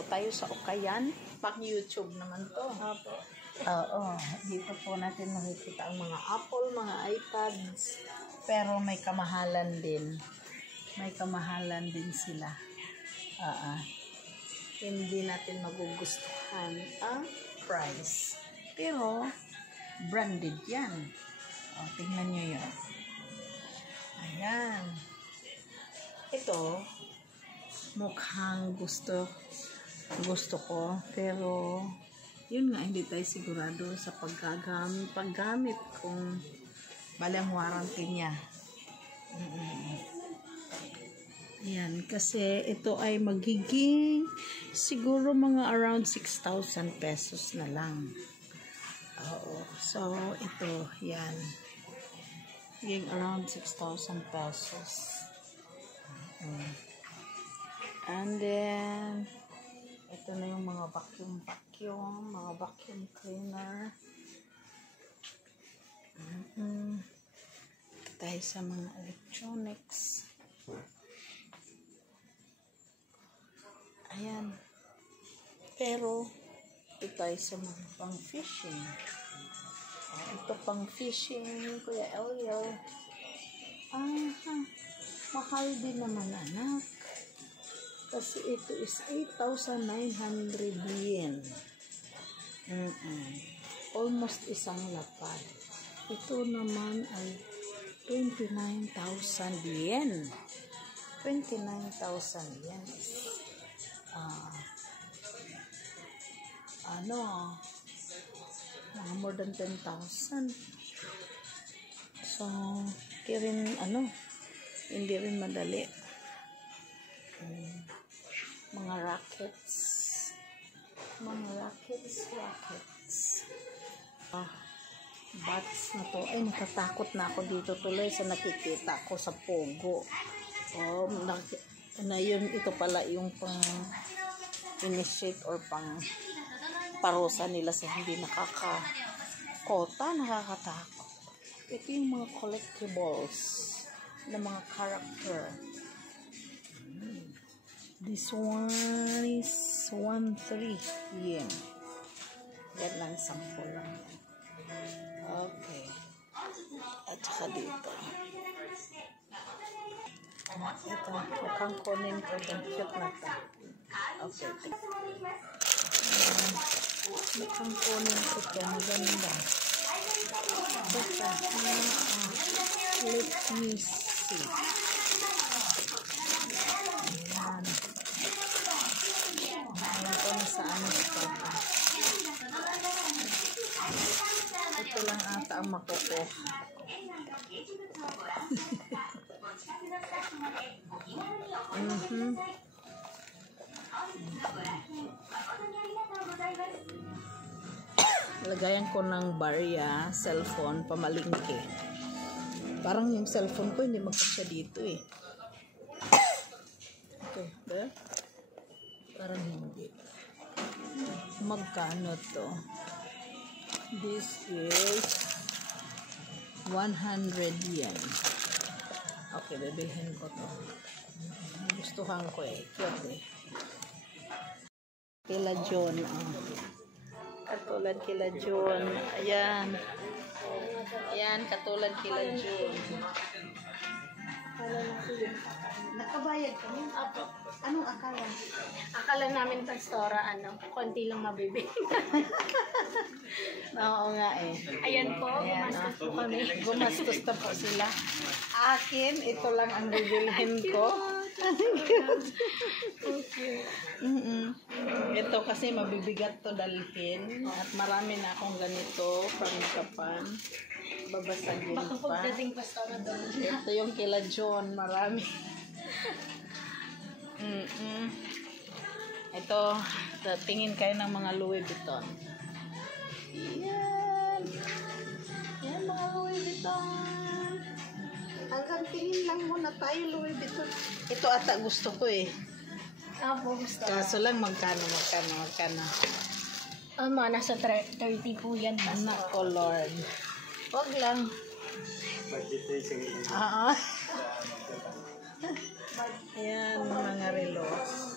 po tayo sa Ukayan. Pang YouTube naman to. Opo. Oo. Dito po natin makikita ang mga Apple, mga iPads. Pero may kamahalan din. May kamahalan din sila. Hindi natin magugustuhan ang price. Pero, branded yan. O, tingnan nyo yun. Ayan. Ito, mukhang gusto ko. Pero, yun nga, hindi tayo sigurado sa paggamit kung balang warranty niya. Ayan, kasi ito ay magiging siguro mga around 6,000 pesos na lang. Oo. So, ito, yan. Magiging around 6,000 pesos. And then, ito na yung mga vacuum, mga vacuum cleaner. Tayo sa mga electronics. Ayan. Pero, ito tayo sa mga pang fishing. Ito pang fishing, Kuya Elio. Mahal din naman, anak. Kasi ito is 8,900 yen. Almost isang lapad. Ito naman ay 29,000 yen. 29,000 yen is more than 10,000. So, hindi rin madali. Mga rackets. Bats na to. Ay, natatakot na ako dito tuloy sa nakikita ko sa Pogo. Ito pala yung pang-initiate or pang-parusa nila sa hindi nakakakota, nakakatakot. Ito yung mga collectibles na mga character. This one is 1,300 yen. Yan lang, 10 lang. Okay. At saka dito. Ito, mukhang kunin ko. Ang cute na ito. Okay. Mukhang kunin ko ito. Maganda. Basta. Let me see. Ayan. Ayan ko na saan ito. Ito lang ata ang makukuha. Lagayan ko ng barya, cellphone, pamalingke. Parang yung cellphone ko hindi magkasya dito eh. Okay, ba? Parang hindi. Magkano to? This is 100 yen. Okay, bibilhin ko to. Gustuhan ko eh. Cute eh. Kila John. Katulad kila John. Ayan. Ayan, katulad kila John. Nakabayad kami? Apo. Anong akala? Akala namin pastora, konti lang mabibig. Oo nga eh. Ayan po, gumastos po kami. Gumastos na po sila. Akin, ito lang ang bibilhin ko. Okay. Ito kasi mabibigat to dalhin. At marami na akong ganito, pangkapan. Babasagin Baka pa. pagdating pastora doon. Ito yung kila John, marami. Ito, tingin kayo ng mga Louis Vuitton. Yan. Yan mga Louis Vuitton. Hanggang tingin lang muna tayo Louis Vuitton. Ito ata gusto ko eh. Apo, gusto. Kaso lang magkano. Mga nasa 30 po yan. Anak ko Lord. Wag lang. Ayan, mga relos.